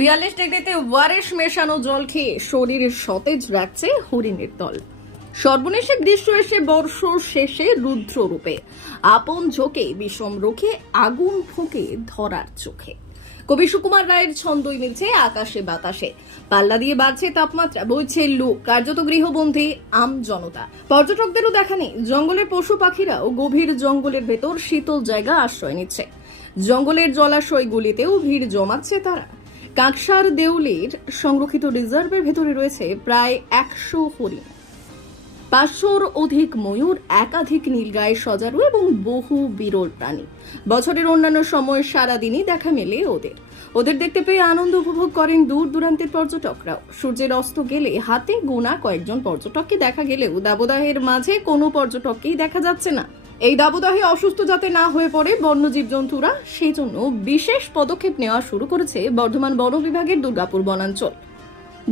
42 ডিগ্রিতে ওয়ারেস মেশানো জল খেয়ে শরীর সতেজ রাখছে হরিণের দল। সর্বনেশে গ্রীষ্ম এসে বর্ষ শেষে রুদ্র রূপে আপন ঝোঁকে বিষম রোখে আগুন ফুঁকে ধরার চোখে। কবি সুকুমার রায়ের ছন্দই মিলছে আকাশে বাতাসে, পাল্লা দিয়ে বাড়ছে তাপমাত্রা, বইছে লু, কার্যত গৃহবন্দী আম জনতা। পর্যটকদেরও দেখা নেই, জঙ্গলের পশু পাখিরাও গভীর জঙ্গলের ভেতর শীতল জায়গা আশ্রয় নিচ্ছে। জঙ্গলের জলাশয়গুলিতেও ভিড় জমাচ্ছে তারা। কাঁকসার দেউলির সংরক্ষিত রিজার্ভের ভেতরে রয়েছে প্রায় 100 হরিণ, 500-র অধিক ময়ূর, একাধিক নীলগাই সজারু এবং বহু বিরল প্রাণী। বছরের অন্যান্য সময় সারাদিনই দেখা মেলে ওদের দেখতে পেয়ে আনন্দ উপভোগ করেন দূর দূরান্তের পর্যটকরাও। সূর্যের অস্ত গেলে হাতে গোনা কয়েকজন পর্যটককে দেখা গেলেও দাবদাহের মাঝে কোনো পর্যটককেই দেখা যাচ্ছে না। এই দাবদাহে অসুস্থ যাতে না হয়ে পড়ে বন্য জীবজন্তুরা, সেই জন্য বিশেষ পদক্ষেপ নেওয়া শুরু করেছে বর্ধমান বন বিভাগের দুর্গাপুর বনাঞ্চল।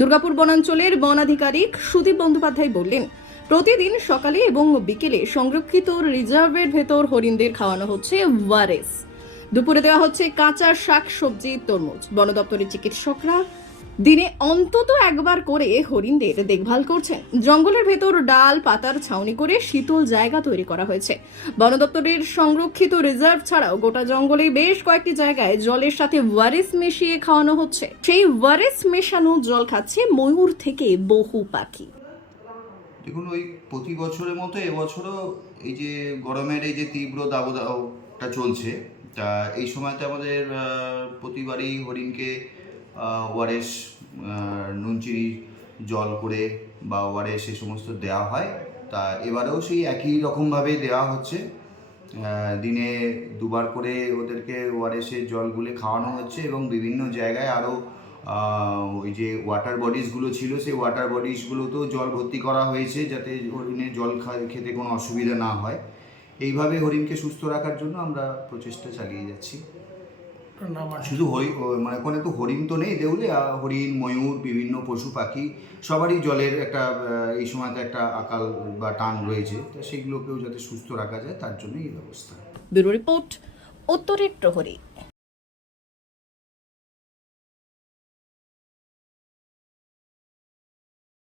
দুর্গাপুর বনাঞ্চলের বন আধিকারিক সুদীপ বন্দ্যোপাধ্যায় বললেন, প্রতিদিন সকালে এবং বিকেলে সংরক্ষিত রিজার্ভের ভেতর হরিণদের খাওয়ানো হচ্ছে ওয়ারেস। দুপুরে দেওয়া হচ্ছে কাঁচা শাক সবজি, তরমুজ। বন দপ্তরের চিকিৎসকরা দিনে অন্তত একবার করে হরিণদের দেখভাল করছেন। জঙ্গলের ভেতর ডাল পাতার ছাউনি করে শীতল জায়গা তৈরি করা হয়েছে। বন দপ্তরের সংরক্ষিত রিজার্ভ ছাড়াও গোটা জঙ্গলে বেশ কয়েকটি জায়গায় জলের সাথে ওয়ারেস মিশিয়ে খাওয়ানো হচ্ছে। সেই ওয়ারেস মেশানো জল খাচ্ছে ময়ূর থেকে বহু পাখি। দেখুন, ওই প্রতি বছরের মতো এবছরও এই যে গরমের এই যে তীব্র দাবদাহটা চলছে, তা এই সময়তে আমাদের প্রতিবারই হরিণকে ওআরএস, নুনচিনি জল করে বা ওআরএস এই সমস্ত দেওয়া হয়। তা এবারেও সেই একই রকমভাবে দেওয়া হচ্ছে। দিনে দুবার করে ওদেরকে ওআরএসের জলগুলো খাওয়ানো হচ্ছে এবং বিভিন্ন জায়গায় আরও ওই যে ওয়াটার বডিজগুলো ছিল, সেই ওয়াটার বডিজগুলোতেও জল ভর্তি করা হয়েছে যাতে হরিণের জল খেতে কোনো অসুবিধা না হয়। এইভাবে হরিণকে সুস্থ রাখার জন্য আমরা প্রচেষ্টা চালিয়ে যাচ্ছি। শুধু মানে ওখানে তো হরিণ তো নেই দেউলে, হরিণ, ময়ূর, বিভিন্ন পশু পাখি সবারই জলের একটা এই সময়তে একটা আকাল বা টান রয়েছে, তো সেগুলোকেও যাতে সুস্থ রাখা যায় তার জন্য এই ব্যবস্থা। ব্যুরো রিপোর্ট, উত্তরের প্রহরী।